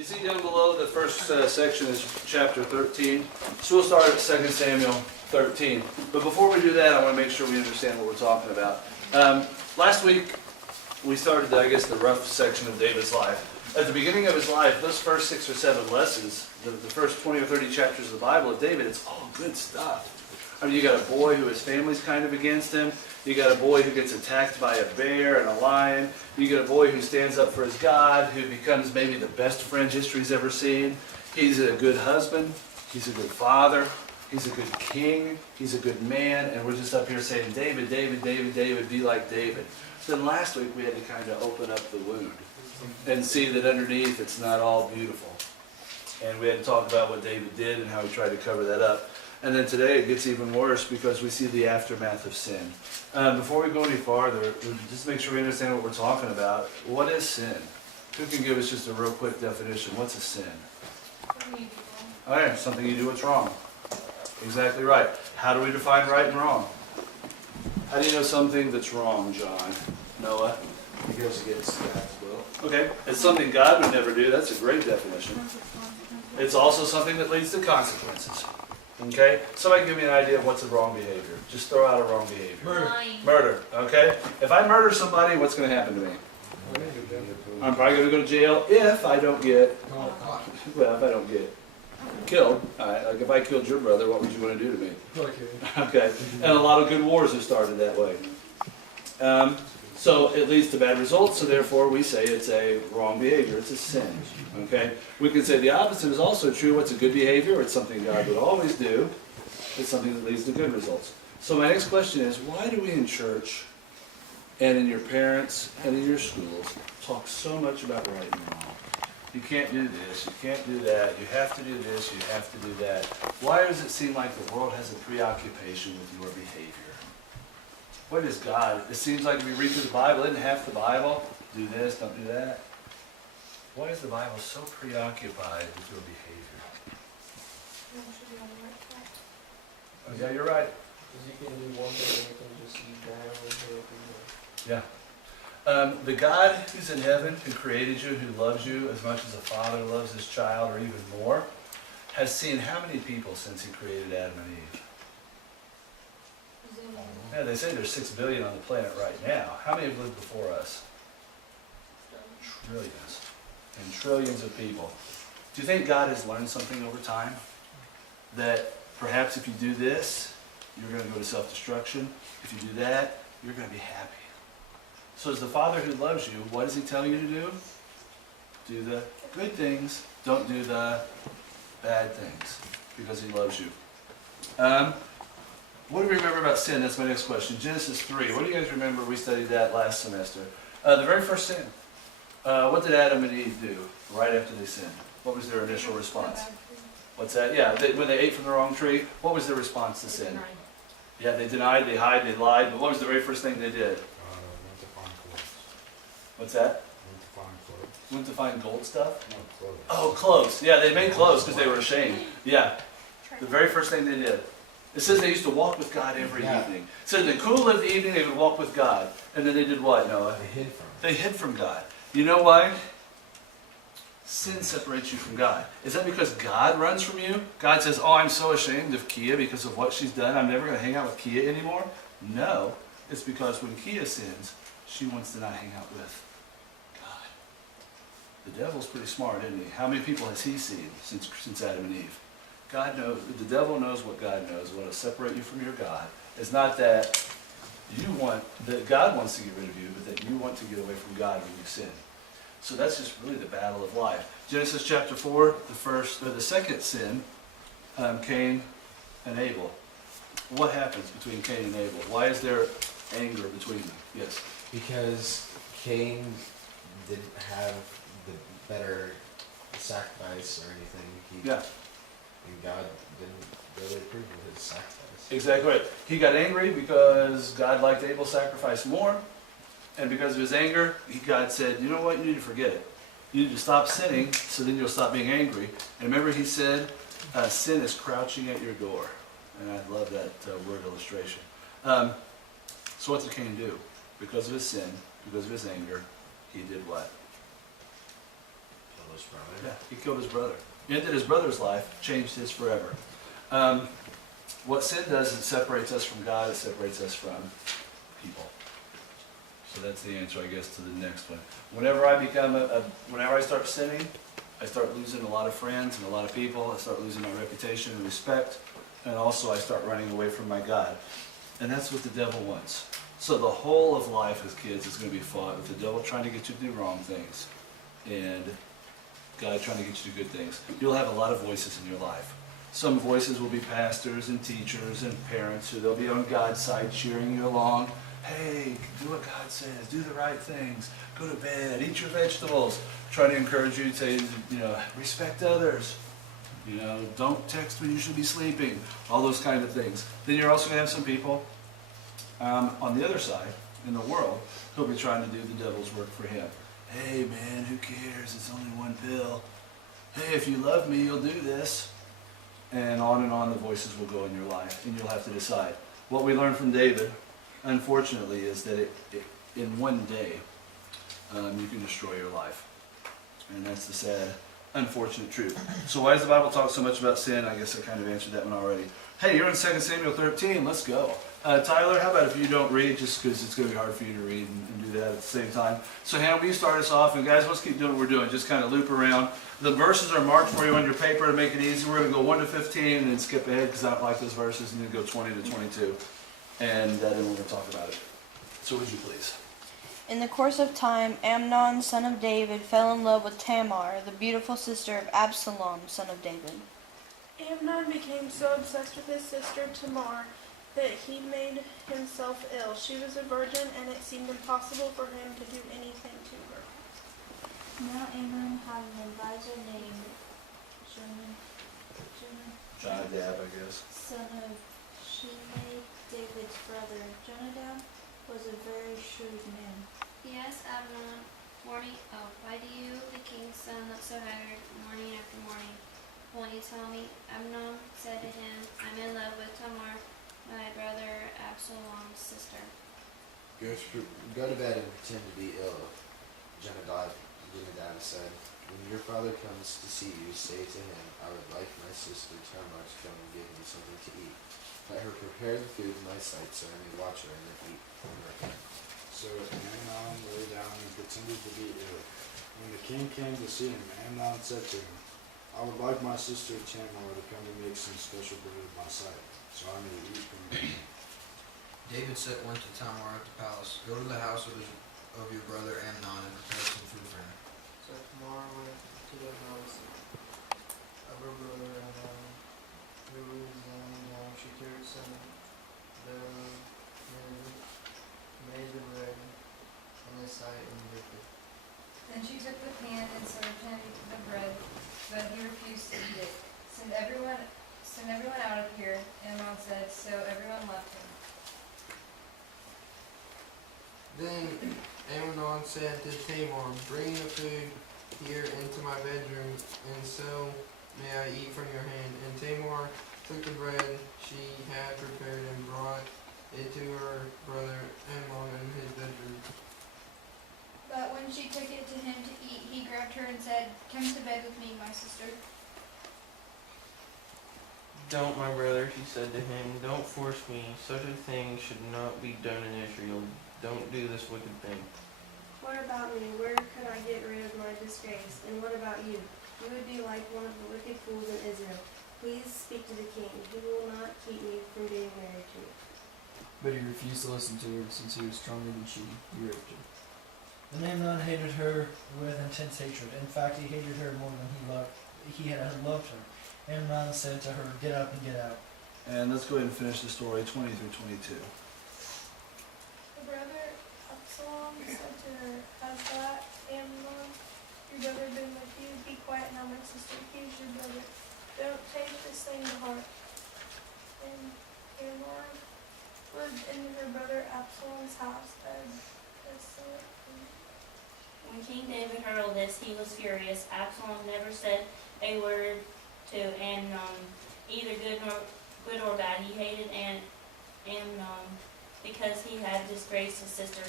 You see down below, the first section is chapter 13. So we'll start at 2 Samuel 13. But before we do that, I want to make sure we understand what we're talking about. Last week, we started, I guess, the rough section of David's life. At the beginning of his life, those first 6 or 7 lessons, the first 20 or 30 chapters of the Bible of David, it's all good stuff. I mean, you got a boy who his family's kind of against him. You got a boy who gets attacked by a bear and a lion. You get a boy who stands up for his God, who becomes maybe the best friend history's ever seen. He's a good husband. He's a good father. He's a good king. He's a good man. And we're just up here saying, David, David, David, David, be like David. So then last week we had to kind of open up the wound and see that underneath it's not all beautiful. And we had to talk about what David did and how he tried to cover that up. And then today it gets even worse because we see the aftermath of sin. Before we go any farther, just make sure we understand what we're talking about. What is sin? Who can give us just a real quick definition? What's a sin? All right, something you do what's wrong. Exactly right. How do we define right and wrong? How do you know something that's wrong, John? Noah? It goes against God's will. Okay, it's something God would never do. That's a great definition. It's also something that leads to consequences. Okay? Somebody give me an idea of what's a wrong behavior. Just throw out a wrong behavior. Murder. Okay? If I murder somebody, what's going to happen to me? I'm probably going to go to jail if I don't get, well, if I don't get killed. All right, like if I killed your brother, what would you want to do to me? Okay. And a lot of good wars have started that way. So it leads to bad results, so therefore we say it's a wrong behavior, it's a sin. Okay? We can say the opposite is also true. What's a good behavior? It's something God would always do. It's something that leads to good results. So my next question is, why do we in church and in your parents and in your schools talk so much about right and wrong? You can't do this, you can't do that, you have to do this, you have to do that. Why does it seem like the world has a preoccupation with your behavior? What is God? It seems like if we read through the Bible, isn't half the Bible? Do this, don't do that. Why is the Bible so preoccupied with your behavior? Oh, yeah, you're right. Because you can do one thing and you can just eat down. Yeah. The God who's in heaven, who created you, who loves you as much as a father loves his child, or even more, has seen how many people since he created Adam and Eve? Yeah, they say there's 6 billion on the planet right now. How many have lived before us? Trillions. And trillions of people. Do you think God has learned something over time? That perhaps if you do this, you're going to go to self-destruction. If you do that, you're going to be happy. So as the Father who loves you, what does he tell you to do? Do the good things. Don't do the bad things. Because he loves you. What do we remember about sin? That's my next question. Genesis 3. What do you guys remember? We studied that last semester. The very first sin. What did Adam and Eve do right after they sinned? What was their initial response? What's that? Yeah, when they ate from the wrong tree, what was their response to sin? Yeah, they denied, they lied, they lied. But what was the very first thing they did? Went to find clothes. What's that? Went to find clothes. Went to find gold stuff? No, clothes. Oh, clothes. Yeah, they made clothes because they were ashamed. Yeah, the very first thing they did. It says they used to walk with God every evening. It said in the cool of the evening they would walk with God. And then they did what, Noah? They hid from him. They hid from God. You know why? Sin separates you from God. Is that because God runs from you? God says, oh, I'm so ashamed of Kia because of what she's done. I'm never going to hang out with Kia anymore. No, it's because when Kia sins, she wants to not hang out with God. The devil's pretty smart, isn't he? How many people has he seen since Adam and Eve? God knows, the devil knows what God knows. What will separate you from your God is not that that God wants to get rid of you, but that you want to get away from God when you sin. So that's just really the battle of life. Genesis chapter 4, the second sin, Cain and Abel. What happens between Cain and Abel? Why is there anger between them? Yes? Because Cain didn't have the better sacrifice or anything. Yeah. And God didn't really approve of his sacrifice. Exactly right. He got angry because God liked Abel's sacrifice more. And because of his anger, God said, you know what, you need to forget it. You need to stop sinning, so then you'll stop being angry. And remember he said, sin is crouching at your door. And I love that word illustration. So what did Cain do? Because of his sin, because of his anger, he did what? kill his brother. Yeah, he killed his brother. Ended his brother's life, changed his forever. What sin does is it separates us from God, it separates us from people. So that's the answer, I guess, to the next one. Whenever I become whenever I start sinning, I start losing a lot of friends and a lot of people. I start losing my reputation and respect. And also I start running away from my God. And that's what the devil wants. So the whole of life as kids is going to be fought with the devil trying to get you to do wrong things. And God trying to get you to good things. You'll have a lot of voices in your life. Some voices will be pastors and teachers and parents who they'll be on God's side cheering you along. Hey, do what God says, do the right things, go to bed, eat your vegetables. Trying to encourage you to, respect others. Don't text when you should be sleeping. All those kind of things. Then you're also going to have some people on the other side in the world who'll be trying to do the devil's work for him. Hey man, who cares? It's only one pill. Hey, if you love me, you'll do this. And on the voices will go in your life, and you'll have to decide. What we learned from David, unfortunately, is that in one day, you can destroy your life. And that's the sad, unfortunate truth. So why does the Bible talk so much about sin? I guess I kind of answered that one already. Hey, you're in 2 Samuel 13. Let's go. Tyler, how about if you don't read, just because it's going to be hard for you to read and do that at the same time. So Hannah, will you start us off? And guys, let's keep doing what we're doing. Just kind of loop around. The verses are marked for you on your paper to make it easy. We're going to go 1 to 15 and then skip ahead because I don't like those verses, and then go 20 to 22. And then we're going to talk about it. So would you please? In the course of time, Amnon, son of David, fell in love with Tamar, the beautiful sister of Absalom, son of David. Amnon became so obsessed with his sister Tamar that he made himself ill. She was a virgin, and it seemed impossible for him to do anything to her. Now Amnon had an advisor named Jonadab, I guess. son of Shimei, David's brother. Jonadab was a very shrewd man. He asked Absalom, why do you, the king's son, look so haggard morning after morning? Won't you tell me? Amnon said to him, I'm in love with Tamar, my brother Absalom's sister. Go to bed and pretend to be ill, Jonadab said. When your father comes to see you, say to him, I would like my sister Tamar to come and give me something to eat. Let her prepare the food in my sight so I may watch her and then eat from her hand. So Amnon lay down and pretended to be ill. When the king came to see him, Amnon said to him, I would like my sister Tamar to come and make some special bread in my sight, so I may eat from her hand. David went to Tamar at the palace. Go to the house of your brother Amnon and prepare some food for him. So Tamar went to the house of her brother Amnon, who was lying down. She took some dough, made the bread on the side and dipped it. Then she took the pan and served him the bread, but he refused to eat it. Send everyone out of here, Amnon said, so everyone left him. Then Amnon said to Tamar, bring the food here into my bedroom, and so may I eat from your hand. And Tamar took the bread she had prepared and brought it to her brother Amnon in his bedroom. But when she took it to him to eat, he grabbed her and said, come to bed with me, my sister. Don't, my brother, she said to him, don't force me. Such a thing should not be done in Israel. Don't do this wicked thing. What about me? Where could I get rid of my disgrace? And what about you? You would be like one of the wicked fools in Israel. Please speak to the king. He will not keep me from getting married to you. But he refused to listen to her since he was stronger than she. He raped her. Then Amnon hated her with intense hatred. In fact, he hated her more than he had loved her. Amnon said to her, get up and get out. And let's go ahead and finish the story, 20 through 22. The brother Absalom said to her, has that Amnon, your brother, been with you? Be quiet now, my sister. He's your brother. Don't take this thing to heart. And Tamar lived in her brother Absalom's house as When King David heard all this, he was furious. Absalom never said a word to Amnon, either good or bad. He hated Amnon because he had disgraced his sister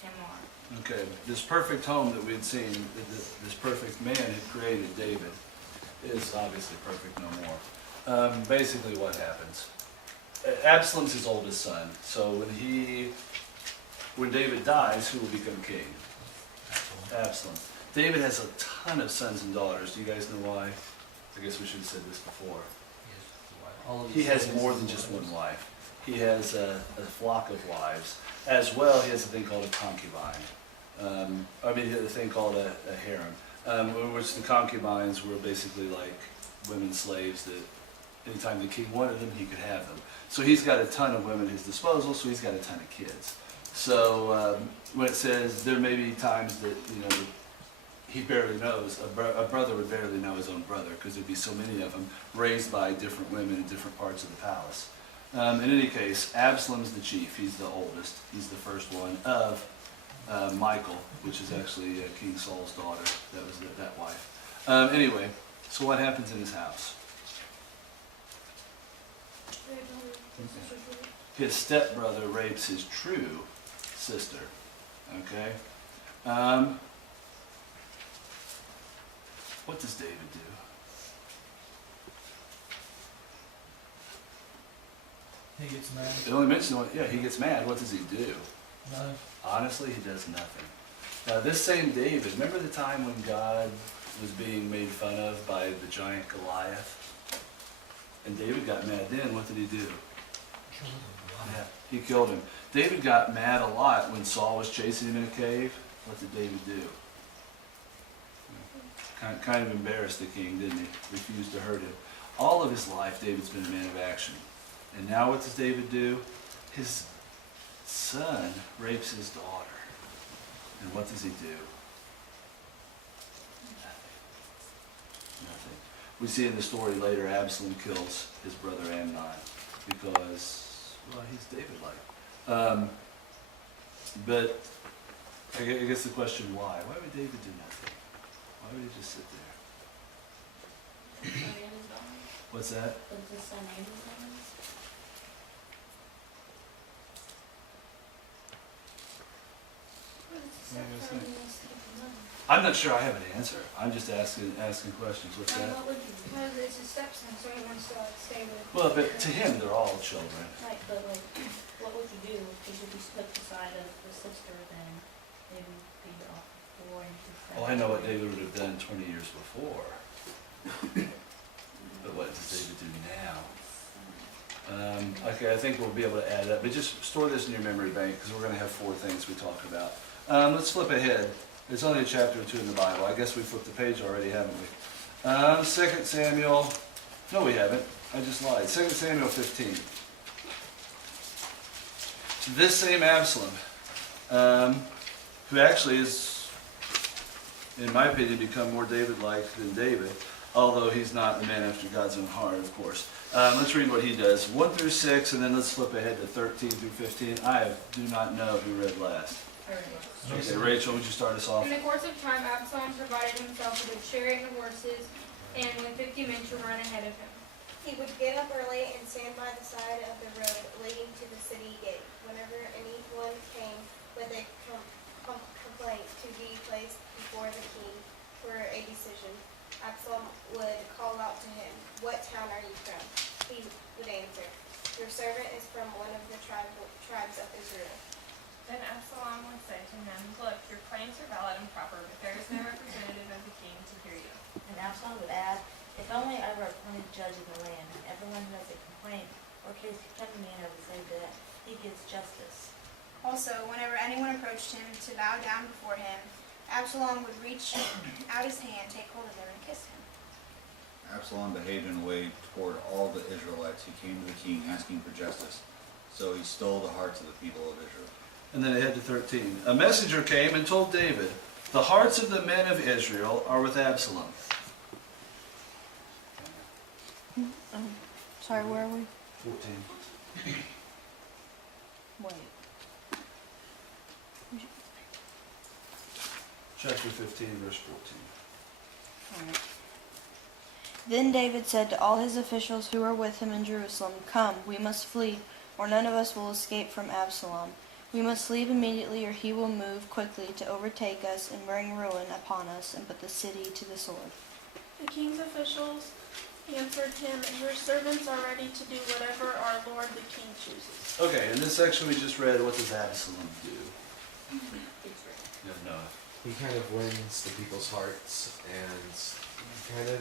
Tamar. Okay, this perfect home that we had seen, this perfect man had created, David, is obviously perfect no more. Basically what happens, Absalom's his oldest son, so when David dies, who will become king? Absalom. David has a ton of sons and daughters. Do you guys know why? I guess we should have said this before. He has more than just one wife. He has a flock of wives. As well, he has a thing called a concubine. He had a thing called a harem, in which the concubines were basically like women slaves that anytime the king wanted them, he could have them. So he's got a ton of women at his disposal, so he's got a ton of kids. So when it says there may be times that, he barely knows, a brother would barely know his own brother because there'd be so many of them raised by different women in different parts of the palace. In any case, Absalom's the chief. He's the oldest. He's the first one of Michal, which is actually King Saul's daughter. That was that wife. Anyway, so what happens in his house? His stepbrother rapes his true sister. Okay? What does David do? He gets mad. It only mentions one. Yeah, he gets mad. What does he do? No. Honestly, he does nothing. Now, this same David, remember the time when God was being made fun of by the giant Goliath? And David got mad then. What did he do? Yeah, he killed him. David got mad a lot when Saul was chasing him in a cave. What did David do? Kind of embarrassed the king, didn't he? Refused to hurt him. All of his life, David's been a man of action. And now what does David do? His son rapes his daughter. And what does he do? Nothing. We see in the story later, Absalom kills his brother Amnon because, well, he's David-like. But I guess the question, why? Why would David do nothing? Why would he just sit there? What's that? I'm not sure I have an answer. I'm just asking questions. What's that? Because it's his stepson, so he wants to stay with. Well, but to him, they're all children. Right, but like, what would you do if you took the side of the sister, then they would be off before and Well, I know what David would have done 20 years before. But what does David do now? Okay, I think we'll be able to add up. But just store this in your memory bank because we're going to have 4 things we talk about. Let's flip ahead. It's only a chapter or 2 in the Bible. I guess we flipped the page already, haven't we? 2 Samuel. No, we haven't. I just lied. 2 Samuel 15. So this same Absalom, who actually is, in my opinion, become more David-like than David, although he's not a man after God's own heart, of course. Let's read what he does. 1 through 6, and then let's flip ahead to 13 through 15. I do not know who read last. Okay, Rachel, would you start us off? In the course of time, Absalom provided himself with a chariot and horses, and with 50 men to run ahead of him. He would get up early and stand by the side of the road leading to the city gate. Whenever anyone came with a complaint to be placed before the king for a decision, Absalom would call out to him, "What town are you from?" He would answer, "Your servant is from one of the tribes of Israel." Then Absalom would say to him, "Look, your claims are valid and proper, but there is no representative of the king to hear you." And Absalom would add, "If only I were appointed judge in the land, and everyone who has a complaint or case could come to me, and I would say that he gives justice." Also, whenever anyone approached him to bow down before him, Absalom would reach out his hand, take hold of them, and kiss him. Absalom behaved in a way toward all the Israelites who came to the king asking for justice. So he stole the hearts of the people of Israel. And then ahead to 13. A messenger came and told David, "The hearts of the men of Israel are with Absalom." Sorry, where are we? 14. Wait. Chapter 15, verse 14. Alright. Then David said to all his officials who were with him in Jerusalem, "Come, we must flee, or none of us will escape from Absalom." We must leave immediately, or he will move quickly to overtake us and bring ruin upon us and put the city to the sword. The king's officials answered him, "Your servants are ready to do whatever our lord the king chooses." Okay, in this section we just read, what does Absalom do? You don't know. He kind of wins the people's hearts and kind of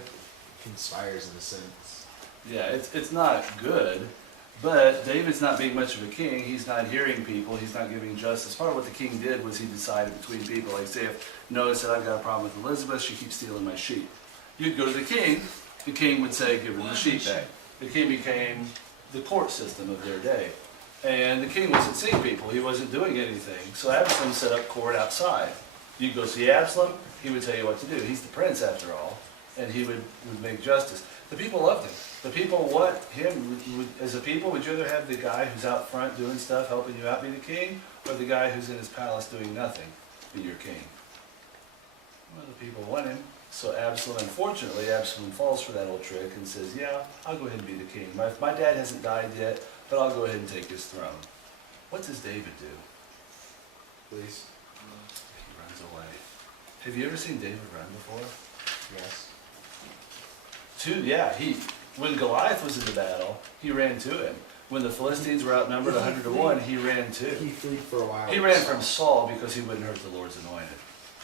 conspires in a sense. Yeah, it's not good, but David's not being much of a king. He's not hearing people. He's not giving justice. Part of what the king did was he decided between people. Like, say, if Noah said, "I've got a problem with Elizabeth, she keeps stealing my sheep." You'd go to the king. The king would say, "Give her the sheep back." The king became the court system of their day. And the king wasn't seeing people. He wasn't doing anything. So Absalom set up court outside. You'd go see Absalom. He would tell you what to do. He's the prince, after all. And he would make justice. The people loved him. The people want him. As a people, would you rather have the guy who's out front doing stuff, helping you out be the king, or the guy who's in his palace doing nothing be your king? Well, the people want him. So Absalom, unfortunately, Absalom falls for that old trick and says, "Yeah, I'll go ahead and be the king. My dad hasn't died yet, but I'll go ahead and take his throne." What does David do? Please? He runs away. Have you ever seen David run before? Yes. When Goliath was in the battle, he ran to him. When the Philistines were outnumbered 100 to 1, he ran too. He fled for a while. He ran from Saul because he wouldn't hurt the Lord's anointed.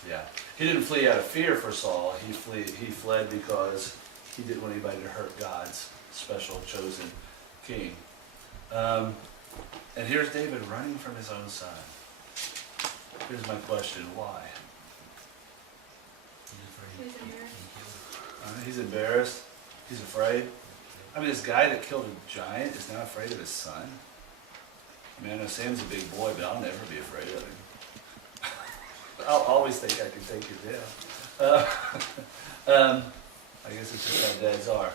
Yeah. He didn't flee out of fear for Saul. He fled because he didn't want anybody to hurt God's special chosen king. And here's David running from his own son. Here's my question, why? He's embarrassed. He's afraid. I mean, this guy that killed a giant is now afraid of his son. I mean, I know Sam's a big boy, but I'll never be afraid of him. I'll always think I can take him down. I guess it's just how dads are.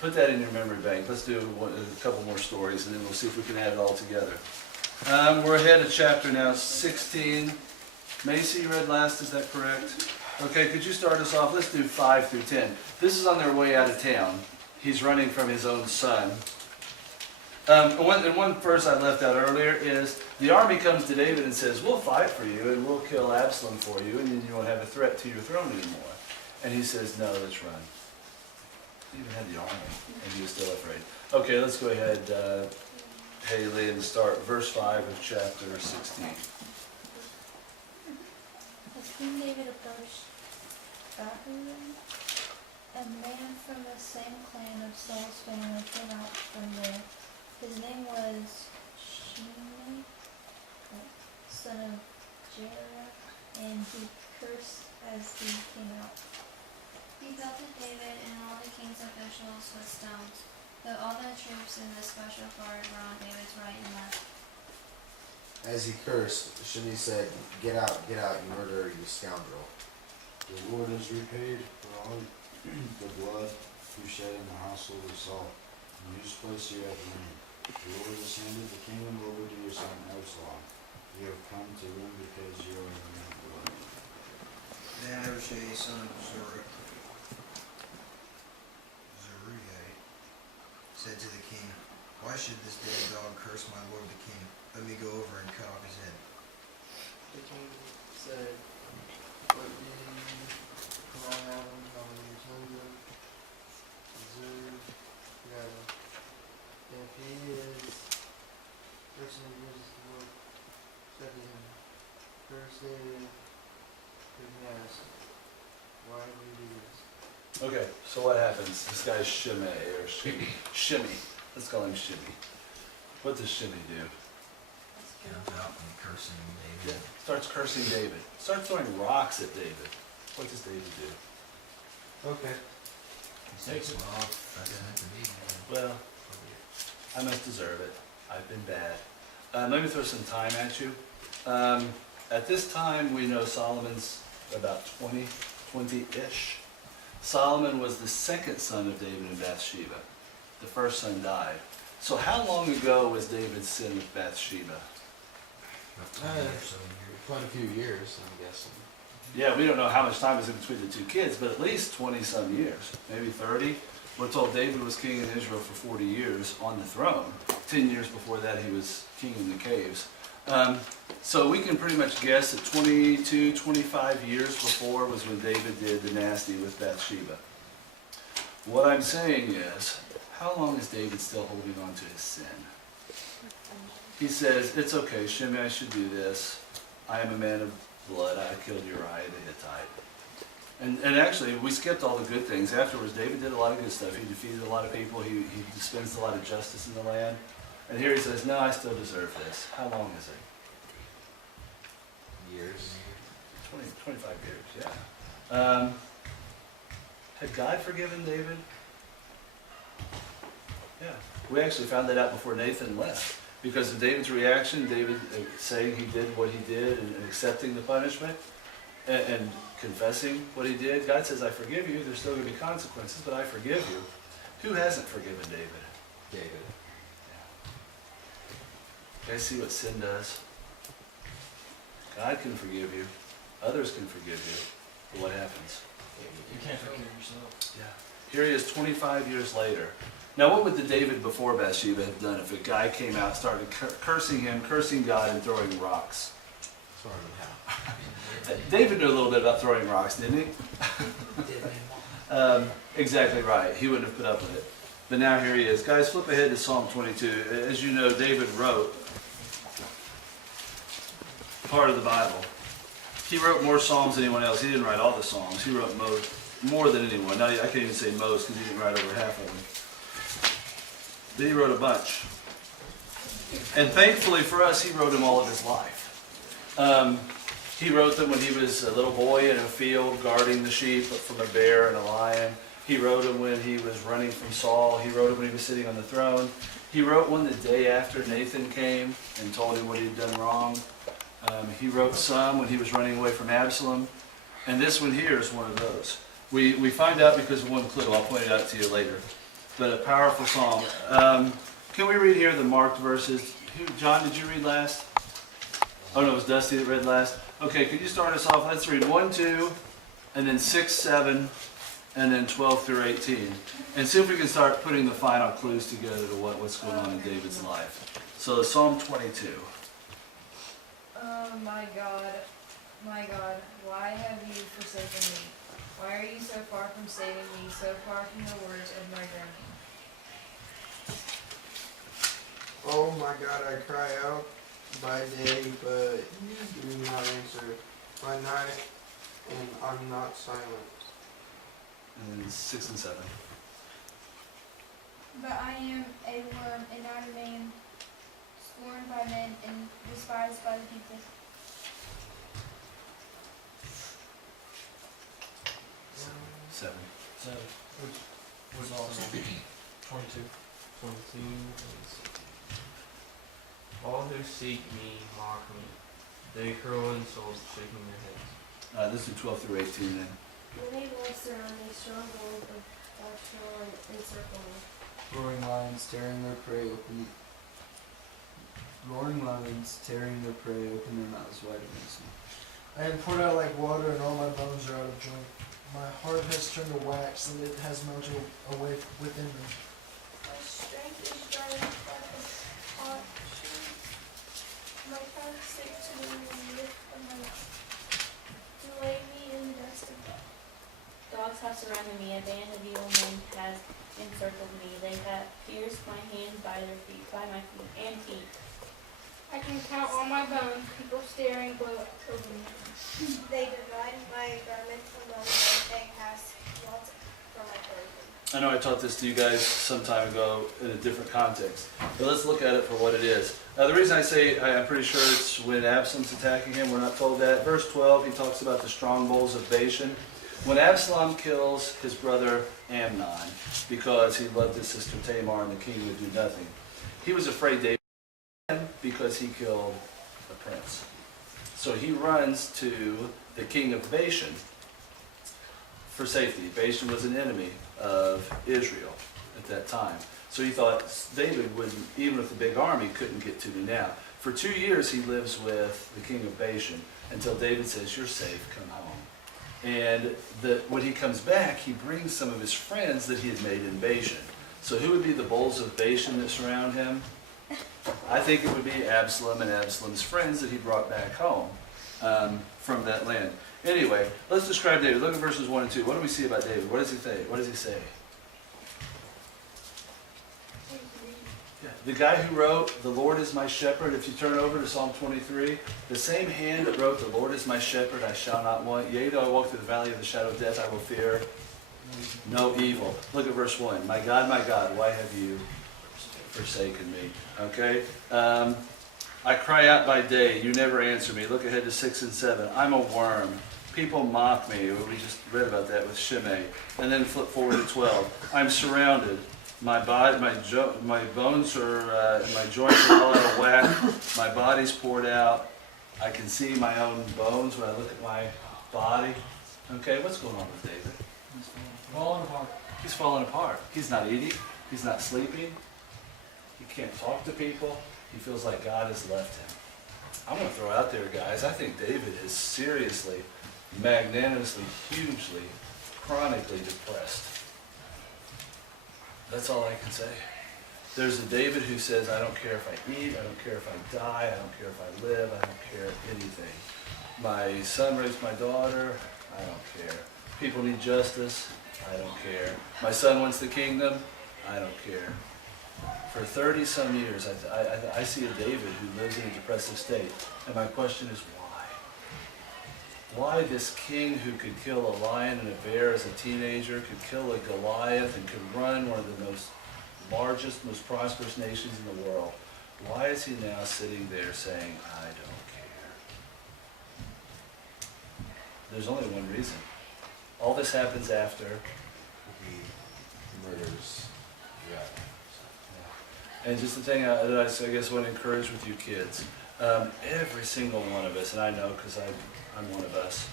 Put that in your memory bank. Let's do a couple more stories, and then we'll see if we can add it all together. We're ahead of chapter now 16. Macy, you read last, is that correct? Okay, could you start us off? Let's do 5 through 10. This is on their way out of town. He's running from his own son. One verse I left out earlier is, the army comes to David and says, "We'll fight for you, and we'll kill Absalom for you, and then you won't have a threat to your throne anymore." And he says, "No, let's run." He even had the army, and he was still afraid. Okay, let's go ahead, Haley, and start verse 5 of chapter 16. As King David approached Bahurim, a man from the same clan of Saul's family came out from there. His name was Seymour, son of Jerah, and he cursed as he came out. He pelted David and all the king's officials with stones, though all the troops in the special guard were on David's right and left. As he cursed, Shimei said, get out, you murderer, you scoundrel." The Lord has repaid for all the blood you shed in the household of Saul, in whose place you have reigned. The Lord has handed the kingdom over to your son Absalom. You have come to him because you are a man of blood. Then Abishai, son of Zeruiah, said to the king, "Why should this dead dog curse my lord the king? Let me go over and cut off his head." The king said, "What do you call him on your sons of Zeruiah? If he is person who uses the Lord, said to him, First David, could he ask, why do you do this?" Okay, so what happens? This guy's Shimei. Let's call him Shimei. What does Shimei do? Comes out and cursing David. Starts cursing David. Starts throwing rocks at David. What does David do? Okay. He says, "Well, that's meant to be." Well, I must deserve it. I've been bad. Let me throw some time at you. At this time, we know Solomon's about 20-ish. Solomon was the second son of David and Bathsheba. The first son died. So how long ago was David's sin with Bathsheba? About 20 or so years. Quite a few years, I'm guessing. Yeah, we don't know how much time was in between the two kids, but at least 20-some years, maybe 30. We're told David was king in Israel for 40 years on the throne. 10 years before that, he was king in the caves. So we can pretty much guess that 22, 25 years before was when David did the nasty with Bathsheba. What I'm saying is, how long is David still holding on to his sin? He says, it's okay, Shimei, I should do this. I am a man of blood. I killed Uriah the Hittite. And actually, we skipped all the good things. Afterwards, David did a lot of good stuff. He defeated a lot of people. He dispensed a lot of justice in the land. And here he says, no, I still deserve this. How long is it? Years. 25 years, yeah. Had God forgiven David? Yeah. We actually found that out before Nathan left. Because of David's reaction, David saying he did what he did and accepting the punishment and confessing what he did, God says, I forgive you. There's still going to be consequences, but I forgive you. Who hasn't forgiven David? David. You guys see what sin does? God can forgive you. Others can forgive you. But what happens? You can't forgive yourself. Yeah. Here he is 25 years later. Now what would the David before Bathsheba have done if a guy came out, started cursing him, cursing God, and throwing rocks? Throwing how? David knew a little bit about throwing rocks, didn't he? Exactly right. He wouldn't have put up with it. But now here he is. Guys, flip ahead to Psalm 22. As you know, David wrote part of the Bible. He wrote more Psalms than anyone else. He didn't write all the Psalms. He wrote more than anyone. Now, I can't even say most because he didn't write over half of them. But he wrote a bunch. And thankfully for us, he wrote them all of his life. He wrote them when he was a little boy in a field guarding the sheep from a bear and a lion. He wrote them when he was running from Saul. He wrote them when he was sitting on the throne. He wrote one the day after Nathan came and told him what he'd done wrong. He wrote some when he was running away from Absalom. And this one here is one of those. We find out because of one clue. I'll point it out to you later. But a powerful psalm. Can we read here the marked verses? John, did you read last? Oh no, it was Dusty that read last. Okay, could you start us off? Let's read 1, 2, and then 6, 7, and then 12 through 18. And see if we can start putting the final clues together to what's going on in David's life. So Psalm 22. Oh my God, why have you forsaken me? Why are you so far from saving me, so far from the words of my groaning? Oh my God, I cry out by day, but you do not answer. By night, and I'm not silent. And then 6 and 7. But I am a worm and not a man, scorned by men and despised by the people. 7. So, which was all 22. 22. All who seek me mock me. They hurl insults, shaking their heads. This is 12 through 18 then. Many wolves surround me, stronghold of Babylon encircle me. Roaring lions tearing their prey open. Roaring lions tearing their prey open their mouths wide against me. I am poured out like water, and all my bones are out of joint. My heart has turned to wax, and it has melted away within me. My strength is dried up like a potsherd. My tongue sticks to the roof of my mouth, to lay me in the dust of death. Dogs have surrounded me, a band of evil men has encircled me. They have pierced my hands by my feet and feet. I can count all my bones, people staring below over me. They divide my garment among them, they cast lots for my clothing. I know I taught this to you guys some time ago in a different context, but let's look at it for what it is. The reason I say I'm pretty sure it's when Absalom's attacking him, we're not told that. Verse 12, he talks about the strongholds of Bashan. When Absalom kills his brother Amnon because he loved his sister Tamar and the king would do nothing, he was afraid David would win because he killed a prince. So he runs to the king of Bashan for safety. Bashan was an enemy of Israel at that time. So he thought David wouldn't, even with the big army, couldn't get to me now. For 2 years he lives with the king of Bashan until David says, you're safe, come home. And when he comes back, he brings some of his friends that he had made in Bashan. So who would be the bulls of Bashan that surround him? I think it would be Absalom and Absalom's friends that he brought back home from that land. Anyway, let's describe David. Look at verses 1 and 2. What do we see about David? What does he say? What does he say? Yeah. The guy who wrote, "The Lord is my shepherd," if you turn over to Psalm 23, the same hand that wrote, "The Lord is my shepherd, I shall not want. Yea, though I walk through the valley of the shadow of death, I will fear no evil." Look at verse 1. My God, why have you forsaken me? Okay? I cry out by day, you never answer me. Look ahead to 6 and 7. I'm a worm. People mock me. We just read about that with Shimei. And then flip forward to 12. I'm surrounded. My body, my bones are, and my joints are all out of whack. My body's poured out. I can see my own bones when I look at my body. Okay, what's going on with David? Falling apart. He's falling apart. He's not eating. He's not sleeping. He can't talk to people. He feels like God has left him. I'm going to throw out there, guys, I think David is seriously, magnanimously, hugely, chronically depressed. That's all I can say. There's a David who says, I don't care if I eat, I don't care if I die, I don't care if I live, I don't care anything. My son raised my daughter, I don't care. People need justice, I don't care. My son wants the kingdom, I don't care. For 30-some years, I see a David who lives in a depressive state. And my question is, why? Why this king who could kill a lion and a bear as a teenager, could kill a Goliath, and could run one of the most largest, most prosperous nations in the world, why is he now sitting there saying, I don't care? There's only one reason. All this happens after He murders Uriah. And just the thing that I guess want to encourage with you kids, every single one of us, and I know because I'm one of us,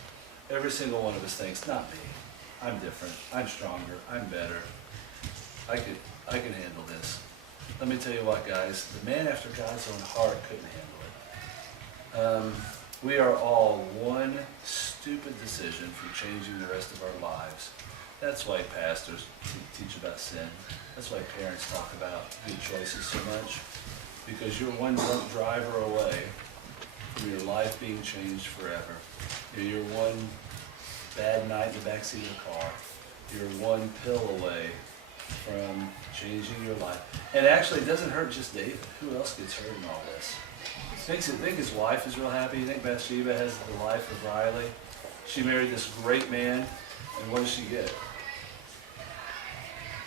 every single one of us thinks, not me, I'm different, I'm stronger, I'm better, I can handle this. Let me tell you what, guys, the man after God's own heart couldn't handle it. We are all one stupid decision from changing the rest of our lives. That's why pastors teach about sin. That's why parents talk about good choices so much. Because you're one drunk driver away from your life being changed forever. You're one bad night in the backseat of the car. You're one pill away from changing your life. And actually, it doesn't hurt just David. Who else gets hurt in all this? Think his wife is real happy? You think Bathsheba has the life of Riley? She married this great man, and what does she get?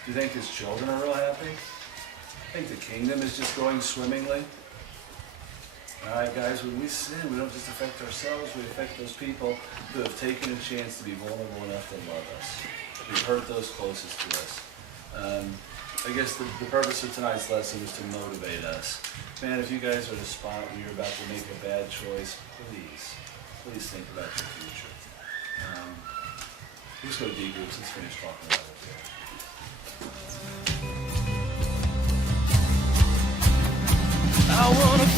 Do you think his children are real happy? I think the kingdom is just going swimmingly. All right, guys, when we sin, we don't just affect ourselves, we affect those people who have taken a chance to be vulnerable enough to love us. We hurt those closest to us. I guess the purpose of tonight's lesson is to motivate us. Man, if you guys are at a spot where you're about to make a bad choice, please think about your future. Let's go to D groups. Let's finish talking about it there. I wanna